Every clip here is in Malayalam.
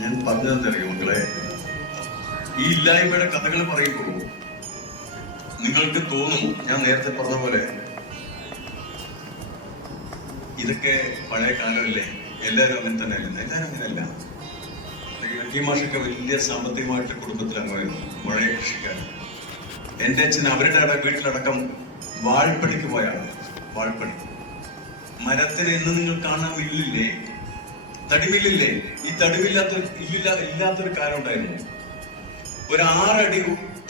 ഞാൻ പറഞ്ഞതെന്നറിയോ മക്കളെ, ഈ ഇല്ലായ്മയുടെ കഥകൾ പറയുമ്പോൾ നിങ്ങൾക്ക് തോന്നും ഞാൻ നേരത്തെ പറഞ്ഞ പോലെ ഇതൊക്കെ പഴയ കാലമല്ലേ, എല്ലാവരും അങ്ങനെ തന്നെ അല്ല. എല്ലാവരും അങ്ങനെയല്ല. ഈ മാഷൊക്കെ വലിയ സാമ്പത്തികമായിട്ട് കുടുംബത്തിലങ്ങായിരുന്നു, പഴയ കൃഷിക്കാരൻ. എൻ്റെ അച്ഛൻ അവരുടെ വീട്ടിലടക്കം വാൾപ്പണിക്ക് പോയാണ്. വാൾപ്പണി മരത്തിന് ഇന്ന് നിങ്ങൾ കാണാൻ മില്ലില്ലേ, തടിമില്ലില്ലേ? ഈ ഇല്ലാത്തൊരു കാലം ഉണ്ടായിരുന്നു. ഒരു 6 അടി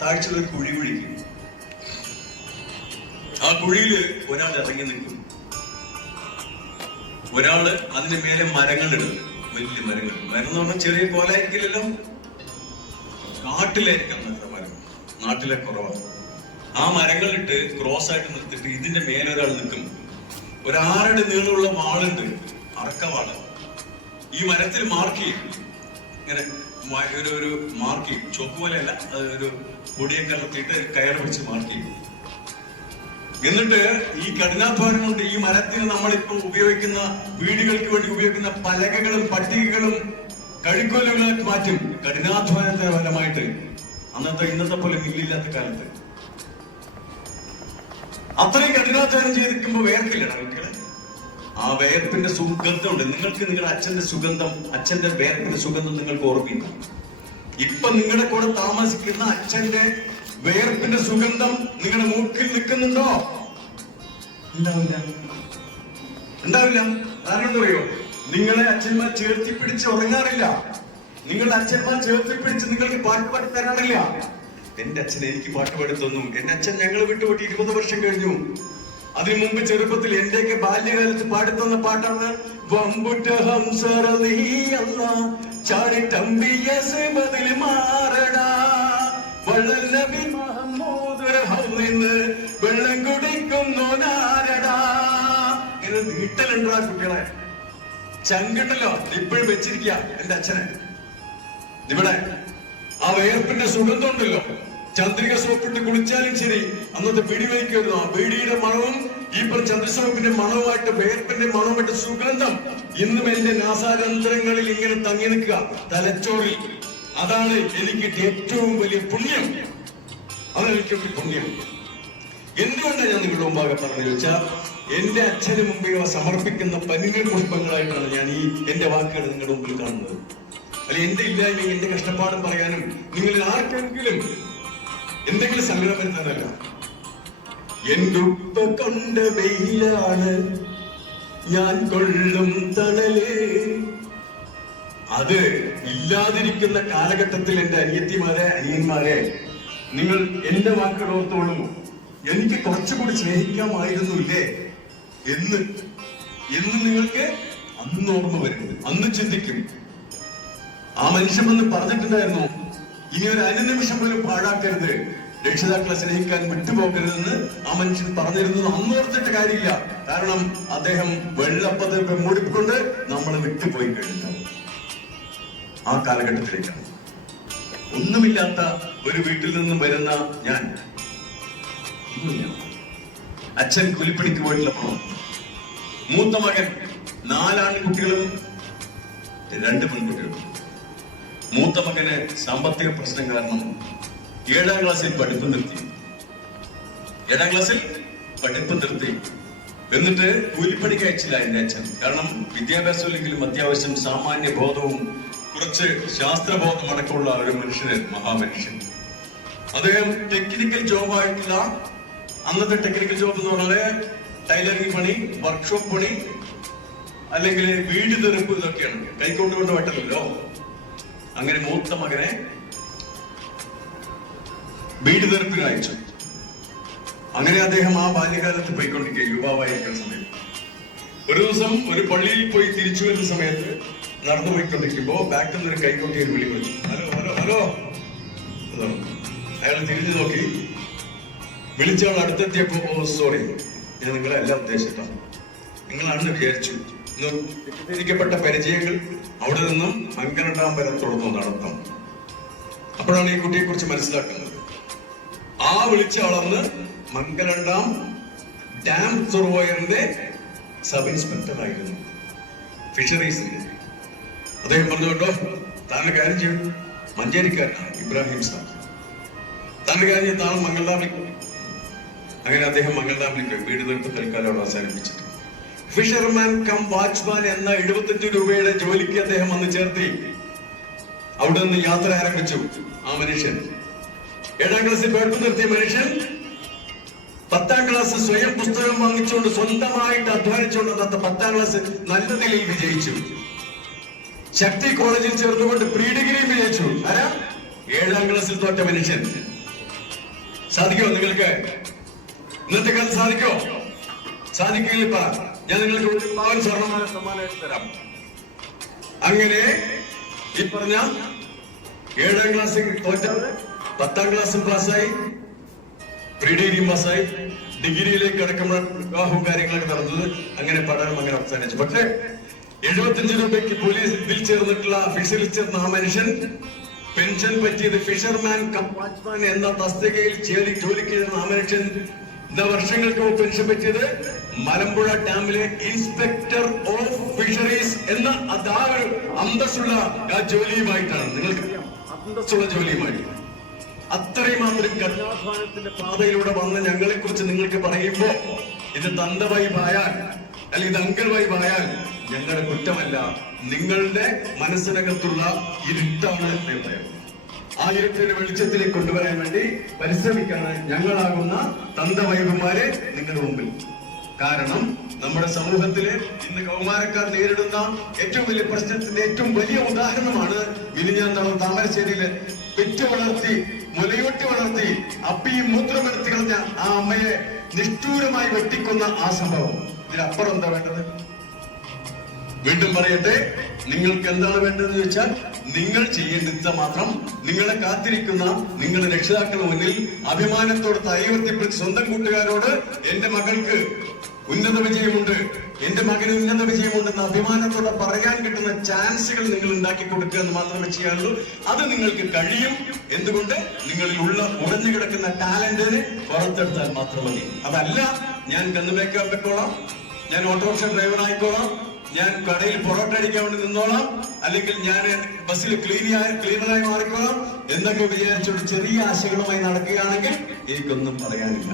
താഴ്ചയിൽ ഒരു കുഴി കുഴിക്കും. ആ കുഴിയില് ഒരാൾ ഇറങ്ങി നിൽക്കും, ഒരാള് അതിന്റെ മേലെ മരങ്ങളിടും, വലിയ മരങ്ങൾ. മരം എന്ന് പറഞ്ഞാൽ ചെറിയ കോലായിരിക്കില്ലല്ലോ, കാട്ടിലായിരിക്കാം മരം, നാട്ടിലെ കുറവാണ്. ആ മരങ്ങളിട്ട് ക്രോസ് ആയിട്ട് നിർത്തിയിട്ട് ഇതിന്റെ മേലെ ഒരാൾ നിൽക്കും. ഒരു 6 അടി നീളമുള്ള വാളുണ്ട്, അറക്കവാള്. ഈ മരത്തിൽ മാർക്ക് ചെയ്യും, ഇങ്ങനെ ഒരു മാർക്ക് ചെയ്യും. ചൊക്ക് പോലെയല്ല, അത് ഒരു പൊടിയൊക്കെ ഇറക്കിയിട്ട് കയറ് പിടിച്ച് മാർക്ക് ചെയ്യും. എന്നിട്ട് ഈ കഠിനാധ്വാനം കൊണ്ട് ഈ മരത്തിന് നമ്മളിപ്പോ ഉപയോഗിക്കുന്ന വീടുകൾക്ക് വേണ്ടി ഉപയോഗിക്കുന്ന പലകകളും പട്ടികകളും കഴുക്കോലുകളാക്കി മാറ്റും, കഠിനാധ്വാനത്തിന്റെ ഫലമായിട്ട്. ഇന്നത്തെ പോലെ മില്ലില്ലാത്ത കാലത്ത് അത്രയും കഠിനാധ്വാനം ചെയ്തിരിക്കുമ്പോ വേർക്കില്ലടാ വീട്ടില്. ആ വേർപ്പിന്റെ സുഗന്ധമുണ്ട് നിങ്ങൾക്ക്. നിങ്ങളുടെ അച്ഛന്റെ സുഗന്ധം, അച്ഛന്റെ വേർപ്പിന്റെ സുഗന്ധം നിങ്ങൾക്ക് ഓർമ്മില്ല. ഇപ്പൊ നിങ്ങളുടെ കൂടെ താമസിക്കുന്ന അച്ഛന്റെ വേർപ്പിന്റെ സുഗന്ധം നിങ്ങളുടെ മൂക്കിൽ നിൽക്കുന്നുണ്ടോ? ഉണ്ടാവില്ല. കാരണം പറയോ, നിങ്ങളെ അച്ഛന്മാർ ചേർത്തി പിടിച്ച് ഉറങ്ങാറില്ല. നിങ്ങളുടെ അച്ഛന്മാർ ചേർത്തി പിടിച്ച് നിങ്ങൾക്ക് പാട്ട് പാടി തരാറില്ല. എന്റെ അച്ഛൻ എനിക്ക് പാട്ട് പാടി തന്നു. എന്റെ അച്ഛൻ ഞങ്ങൾ വിട്ടുപോയിട്ട് 20 വർഷം കഴിഞ്ഞു. അതിനു മുമ്പ് ചെറുപ്പത്തിൽ എന്റെയൊക്കെ ബാല്യകാലത്ത് പാടിത്തന്ന പാട്ടാണ് വമ്പുട്ട ഹംസറ നീയല്ല ചാടിട്ടമ്പിയ ബദൽ മാറടാ വള്ളൽ നബി മുഹമ്മദ് നിന്ന് വെള്ളം കുടിക്കുന്നോനാരടാ. ഇങ്ങനെ നീട്ടലുണ്ടാ കുട്ടികളെ. ചങ്കിട്ടല്ലോ ഇപ്പോഴും വെച്ചിരിക്കുക എന്റെ അച്ഛനെ. ഇവിടെ ആ വേർപ്പിന്റെ സുഗന്ധം ഉണ്ടല്ലോ, ചന്ദ്രിക സോപ്പിട്ട് കുളിച്ചാലും ശരി. അന്നത്തെ ബീഡി വലിക്കുമായിരുന്നു. ആ ബീഡിയുടെ മണവും ഈ ചന്ദ്രസോപ്പിന്റെ മണവുമായിട്ട് വേർപ്പിന്റെ മണവുമായിട്ട് സുഗന്ധം ഇന്നും എന്റെ നാസാരന്തരങ്ങളിൽ ഇങ്ങനെ തങ്ങി നിൽക്കുക, തലച്ചോറിൽ. അതാണ് എനിക്ക് ഏറ്റവും വലിയ പുണ്യം. അതാണ് എനിക്കൊക്കെ പുണ്യം. എന്തുകൊണ്ടാണ് ഞാൻ നിങ്ങളുടെ മുമ്പാകെ പറഞ്ഞു വെച്ചാൽ, എന്റെ അച്ഛന് മുമ്പിൽ സമർപ്പിക്കുന്ന പനിനീർ പുഷ്പങ്ങളായിട്ടാണ് ഞാൻ ഈ എന്റെ വാക്കുകൾ നിങ്ങളുടെ മുമ്പിൽ കാണുന്നത്. അല്ലെ എന്റെ ഇല്ലായ്മയും എന്റെ കഷ്ടപ്പാടും പറയാനും നിങ്ങളിൽ ആർക്കെങ്കിലും എന്തെങ്കിലും സങ്കടം വരുത്താനല്ല. എന്റെ ഉപ്പ കൊണ്ട വെയിലാണ് ഞാൻ കൊള്ളും തണലേ. അത് ഇല്ലാതിരിക്കുന്ന കാലഘട്ടത്തിൽ എന്റെ അനിയത്തിമാരെ അനിയന്മാരെ നിങ്ങൾ എന്റെ വാക്കുകൾ ഓർത്തോളൂ. എനിക്ക് കുറച്ചുകൂടി സ്നേഹിക്കാമായിരുന്നില്ലേ എന്ന് നിങ്ങൾക്ക് അന്ന് ഓർമ്മ വരും, അന്ന് ചിന്തിക്കും. ആ മനുഷ്യൻ വന്ന് പറഞ്ഞിട്ടുണ്ടായിരുന്നു, ഇനി ഒരു അനുനിമിഷം പോലും പാഴാക്കരുത്, രക്ഷിതാക്കളെ സ്നേഹിക്കാൻ വിട്ടുപോകരുതെന്ന് ആ മനുഷ്യൻ പറഞ്ഞിരുന്നത് അന്ന് ഓർത്തിട്ട് കാര്യമില്ല. കാരണം അദ്ദേഹം വെള്ളപ്പതിപ്പ് മൂടിക്കൊണ്ട് നമ്മളെ വിട്ടുപോയി കഴിഞ്ഞു. ആ കാലഘട്ടത്തിലേക്കാണ്. ഒന്നുമില്ലാത്ത ഒരു വീട്ടിൽ നിന്നും വരുന്ന ഞാൻ, അച്ഛൻ കൂലിപ്പണിക്ക് പോയിട്ടുള്ള പണം, മൂത്ത മകൻ 4 ആൺകുട്ടികളും 2 പെൺകുട്ടികളും. മൂത്ത മകന് സാമ്പത്തിക പ്രശ്നം കാരണം 7ാം ക്ലാസ്സിൽ പഠിപ്പ് നിർത്തി. 7ാം ക്ലാസ്സിൽ പഠിപ്പ് നിർത്തി. എന്നിട്ട് കൂലിപ്പണിക്ക് അയച്ചില്ല എന്റെ അച്ഛൻ. കാരണം വിദ്യാഭ്യാസമില്ലെങ്കിലും അത്യാവശ്യം സാമാന്യ ബോധവും കുറച്ച് ശാസ്ത്രബോധം അടക്കമുള്ള ഒരു മനുഷ്യന്, മഹാമനുഷ്യൻ. അദ്ദേഹം ടെക്നിക്കൽ ജോബായിട്ടുള്ള, അന്നത്തെ ടെക്നിക്കൽ ജോബ് എന്ന് പറഞ്ഞാല് ടൈലറിംഗ് പണി, വർക്ക്ഷോപ്പ് പണി, അല്ലെങ്കിൽ വീട് തെറുപ്പ്, ഇതൊക്കെയാണ്. കൈക്കൊണ്ടുകൊണ്ട് പറ്റില്ലല്ലോ. അങ്ങനെ മൂത്ത മകനെ വീട് തെറുപ്പിന് അയച്ചു. അങ്ങനെ അദ്ദേഹം ആ ബാല്യകാലത്ത് പോയിക്കൊണ്ടിരിക്കുക, യുവാവായിരിക്കുന്ന സമയത്ത്. ഒരു ദിവസം ഒരു പള്ളിയിൽ പോയി തിരിച്ചു വരുന്ന സമയത്ത് നടന്നു പോയിക്കൊണ്ടിരിക്കുമ്പോ ബാക്കിൽ നിന്ന് ഒരു കൈകൊട്ടി വിളി വിളിച്ചു, ഹലോ ഹലോ ഹലോ. അയാൾ തിരിഞ്ഞു നോക്കി. വിളിച്ചയാൾ അടുത്തെത്തിയപ്പോ, ഓ സോറി, ഞാൻ നിങ്ങളെ എല്ലാം ഉദ്ദേശിച്ചിട്ടാണ്, നിങ്ങളാണെന്ന് വിചാരിച്ചു. തെറ്റിദ്ധരിക്കപ്പെട്ട പരിചയങ്ങൾ അവിടെ നിന്നും മങ്കരണ്ടാം വരെ തുടർന്നു നടത്താം. അപ്പോഴാണ് ഈ കുട്ടിയെ കുറിച്ച് മനസ്സിലാക്കുന്നത്. ആ വിളിച്ച ആളന്ന് മങ്കരണ്ടാം ഡാം റിസർവോയറിന്റെ സബ് ഇൻസ്പെക്ടർ ആയിരുന്നു, ഫിഷറീസിന്റെ. അദ്ദേഹം പറഞ്ഞുകൊണ്ടോ താങ്കൾ കാര്യം ചെയ്യും, മഞ്ചേരിക്കാരനാണ് ഇബ്രാഹിം സാർ, താങ്കൾ കാര്യം ചെയ്യും, താങ്കൾ മംഗൾഡാമിലേക്ക്. അങ്ങനെ അദ്ദേഹം മംഗൾഡാമിലേക്ക് വീട് തീർപ്പ് തൽക്കാലം അവസാനിപ്പിച്ചിട്ട് ഫിഷർമാൻ കം വാച്ച്മാൻ എന്ന 75 രൂപയുടെ ജോലിക്ക് അദ്ദേഹം വന്ന് ചേർത്തി. അവിടെ നിന്ന് യാത്ര ആരംഭിച്ചു. ആ മനുഷ്യൻ 7ാം ക്ലാസ്സിൽ പഠിപ്പ് നിർത്തിയ മനുഷ്യൻ 10ാം ക്ലാസ് സ്വയം പുസ്തകം വാങ്ങിച്ചുകൊണ്ട് സ്വന്തമായിട്ട് അധ്വാനിച്ചുകൊണ്ട് അന്നത്തെ 10ാം ക്ലാസ് നല്ല നിലയിൽ വിജയിച്ചു. ശക്തി കോളേജിൽ ചേർന്നുകൊണ്ട് പ്രീ ഡിഗ്രിയും വിജയിച്ചു. ആരാ? 7ാം ക്ലാസ്സിൽ തോറ്റ മനുഷ്യൻ. സാധിക്കോ നിങ്ങൾക്ക്? ഇന്നത്തെ കാലത്ത് സാധിക്കോ? സാധിക്കില്ല. ഞാൻ നിങ്ങൾക്ക് ഒരു പവൻ സ്വർണ്ണമാല സമ്മാനമായിട്ട് തരാം. അങ്ങനെ ഈ പറഞ്ഞ 7ാം ക്ലാസ്സിൽ തോറ്റവര് 10ാം ക്ലാസ്സും പാസ്സായി, പ്രീ ഡിഗ്രിയും പാസ്സായി, ഡിഗ്രിയിലേക്ക് അടക്കമുള്ള വിവാഹവും കാര്യങ്ങളൊക്കെ നടന്നത്. അങ്ങനെ പഠനം അങ്ങനെ അവസാനിച്ചു. പക്ഷേ 75 രൂപയ്ക്ക് പോലീസ് ഇതിൽ ചേർന്നിട്ടുള്ള ഫിഷറിൽ ചേർന്ന ആ മനുഷ്യൻ പെൻഷൻ പറ്റിയത് ഫിഷർമാൻ കം വാച്ച്മാൻ എന്ന തസ്തികയിൽ ജോലിക്ക് ചേർന്ന ആ മനുഷ്യൻ വർഷങ്ങൾക്ക് മുമ്പ് പെൻഷൻ പറ്റിയത് മലമ്പുഴ ഡാമിലെ ഇൻസ്പെക്ടർ ഓഫ് ഫിഷറീസ് എന്ന അന്തസ്സുള്ള ആ ജോലിയുമായിട്ടാണ്. നിങ്ങൾക്കറിയാം, അന്തസ്സുള്ള ജോലിയുമായി. അത്രയും മാത്രം കഠിനാധ്വാനത്തിന്റെ പാതയിലൂടെ വന്ന് ഞങ്ങളെ കുറിച്ച് നിങ്ങൾക്ക് പറയുമ്പോ ഇത് തന്തവൈബായാൽ അല്ലെങ്കിൽ ഇത് അങ്കൽ വൈബായാൽ ഞങ്ങളുടെ കുറ്റമല്ല, നിങ്ങളുടെ മനസ്സിനകത്തുള്ള ഇരുട്ടാണ് നിർഭയം. ആ ഇരുട്ടിന്റെ വെളിച്ചത്തിലേക്ക് കൊണ്ടുവരാൻ വേണ്ടി പരിശ്രമിക്കാണ് ഞങ്ങളാകുന്ന തന്തവൈബന്മാരെ നിങ്ങളുടെ മുമ്പിൽ. കാരണം നമ്മുടെ സമൂഹത്തില് ഇന്ന് കൗമാരക്കാർ നേരിടുന്ന ഏറ്റവും വലിയ പ്രശ്നത്തിന്റെ ഏറ്റവും വലിയ ഉദാഹരണമാണ് മിനിഞ്ഞാന്ന് താമരശ്ശേരിയില് പെറ്റു വളർത്തി മുലയൂട്ടി വളർത്തി അപ്പിയും മൂത്രമെടുത്തി കളഞ്ഞ ആ അമ്മയെ നിഷ്ഠൂരമായി വെട്ടിക്കൊന്ന ആ സംഭവം. ഇതിനപ്പുറം എന്താ വേണ്ടത്? വീണ്ടും പറയട്ടെ, നിങ്ങൾക്ക് എന്താണ് വേണ്ടതെന്ന് ചോദിച്ചാൽ നിങ്ങൾ ചെയ്യേണ്ടത് മാത്രം നിങ്ങളെ കാത്തിരിക്കുന്ന നിങ്ങളുടെ രക്ഷിതാക്കളുടെ മുന്നിൽ അഭിമാനത്തോടെ തലയുയർത്തിപ്പിടിച്ച് സ്വന്തം കൂട്ടുകാരോട് എന്റെ മകൾക്ക് ഉന്നത വിജയമുണ്ട്, എന്റെ മകന് ഉന്നത വിജയമുണ്ടെന്ന് അഭിമാനത്തോടെ പറയാൻ കിട്ടുന്ന ചാൻസുകൾ നിങ്ങൾ ഉണ്ടാക്കി കൊടുക്കുക എന്ന് മാത്രമേ ചെയ്യാനുള്ളൂ. അത് നിങ്ങൾക്ക് കഴിയും. എന്തുകൊണ്ട്? നിങ്ങളിൽ ഉള്ള ഉറഞ്ഞു കിടക്കുന്ന ടാലന്റിന് പുറത്തെടുത്താൽ മാത്രം മതി. അതല്ല ഞാൻ കന്നുമേക്കാൻ പറ്റോളാം, ഞാൻ ഓട്ടോറിക്ഷ ഡ്രൈവർ ആയിക്കോളാം, ഞാൻ കടയിൽ പൊറോട്ട അടിക്കാൻ വേണ്ടി നിന്നോളാം, അല്ലെങ്കിൽ ഞാൻ ബസ്സിൽ ക്ലീനറായി മാറിക്കോളാം എന്നൊക്കെ വിചാരിച്ചൊരു ചെറിയ ആശകളുമായി നടക്കുകയാണെങ്കിൽ എനിക്കൊന്നും പറയാനില്ല.